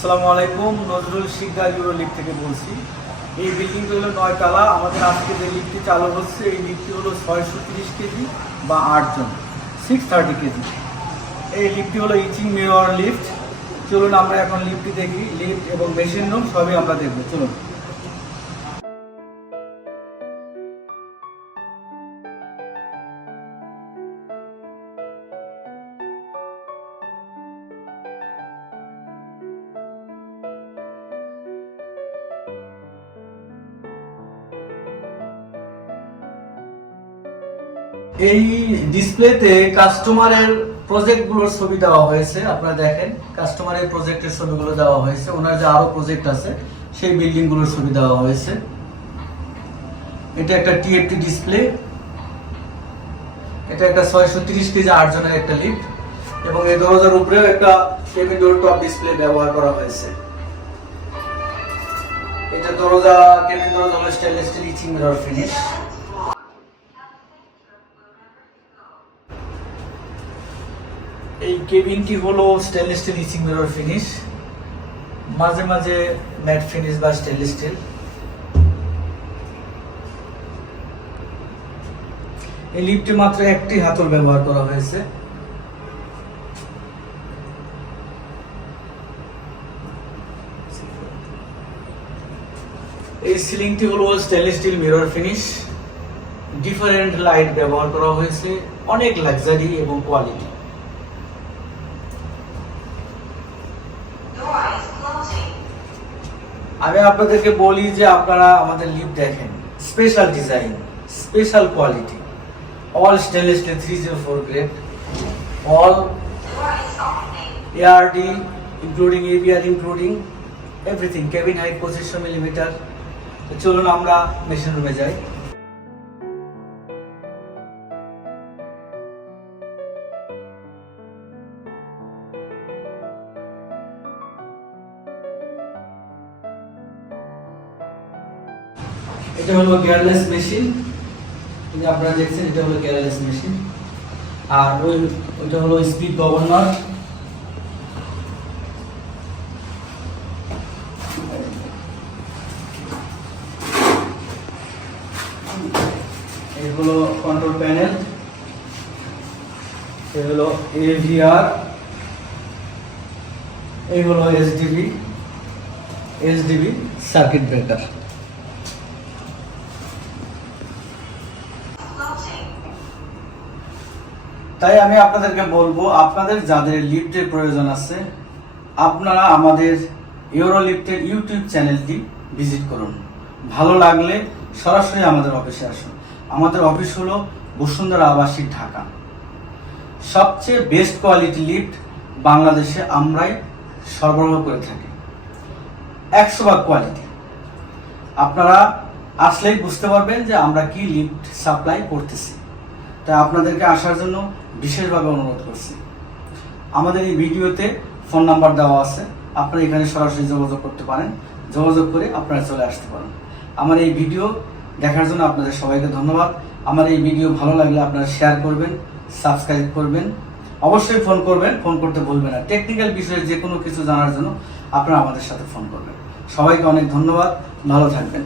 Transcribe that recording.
আসসালামু আলাইকুম, Nazrul Sikdar euro leaf থেকে বলছি। এই বিল্ডিংটি হলো নয়তলা আমাদের আজকে যে লিফটি চালু হচ্ছে, এই লিফটি হলো ছয়শো তিরিশ কেজি বা আটজন সিক্স থার্টি কেজি। এই লিফটি হলো ইচিং মিরর লিফট। চলুন আমরা এখন লিফটটি দেখি, লিফট এবং মেশিন রুম সবই আমরা দেখব। চলুন। এই ডিসপ্লেতে কাস্টমারের প্রজেক্টগুলোর ছবি দেওয়া হয়েছে, আপনারা দেখেন কাস্টমারের প্রজেক্টের ছবিগুলো দেওয়া হয়েছে, ওনার যে আরও প্রজেক্ট আছে, সেই বিল্ডিংগুলোর ছবি দেওয়া হয়েছে। এটা একটা টিএফটি ডিসপ্লে এটা একটা ছয়শো তিরিশ কেজি আট জনের একটা লিফট এবং এই দরজার উপরেও একটা কেবিন ডোর টপ ডিসপ্লে ব্যবহার করা হয়েছে। এটা দরজা কেবিন দরজা হলো stainless steel etching mirror finish এই কেবিনটি হলো stainless steel etching mirror finish মাঝে মাঝে ম্যাট ফিনিশ বা স্টেনলেস স্টিল এই লিফটে মাত্র একটি হাতল ব্যবহার করা হয়েছে। এই সিলিংটি হলো stainless steel mirror finish different light ব্যবহার করা হয়েছে। অনেক লাক্সারি এবং কোয়ালিটি আমি আপনাদেরকে বলি যে আপনারা আমাদের লিফট দেখেন special design special quality all stainless steel three zero four grade all Door is opening. ARD including ABR including everything cabin height পঁচিশশো মিলিমিটার তো চলুন আমরা মেশিন রুমে যাই এটা হলো গিয়ারলেস মেশিন যে আপনারা দেখছেন, এটা হলো গিয়ারলেস মেশিন আর ওই, ওইটা হলো স্পিড গভর্নর এই হলো কন্ট্রোল প্যানেল এই হলো এভিআর এই হলো এসডিবি এসডিবি সার্কিট ব্রেকার তাই আমি আপনাদেরকে বলব, আপনাদের যাদের লিফটের প্রয়োজন আছে, আপনারা আমাদের ইউরো লিফটের ইউটিউব চ্যানেলটি ভিজিট করুন। ভালো লাগলে সরাসরি আমাদের অফিসে আসুন। আমাদের অফিস হলো বসুন্ধরা আবাসিক ঢাকা। সবচেয়ে বেস্ট কোয়ালিটি লিফট বাংলাদেশে আমরাই সরবরাহ করে থাকি। একশো ভাগ কোয়ালিটি। আপনারা আসলেই বুঝতে পারবেন যে আমরা কি লিফট সাপ্লাই করতেছি। তাই আপনাদেরকে আসার জন্য বিশেষভাবে অনুরোধ করছি। আমাদের এই ভিডিওতে ফোন নাম্বার দেওয়া আছে। আপনারা এখানে সরাসরি যোগাযোগ করতে পারেন। যোগাযোগ করে আপনারা চলে আসতে পারেন। আমার এই ভিডিও দেখার জন্য আপনাদের সবাইকে ধন্যবাদ। আমার এই ভিডিও ভালো লাগলে আপনারা শেয়ার করবেন সাবস্ক্রাইব করবেন। অবশ্যই ফোন করবেন ফোন করতে ভুলবেন না। টেকনিক্যাল বিষয়ে যে কোনো কিছু জানার জন্য আপনারা আমাদের সাথে ফোন করবেন। সবাইকে অনেক ধন্যবাদ। ভালো থাকবেন।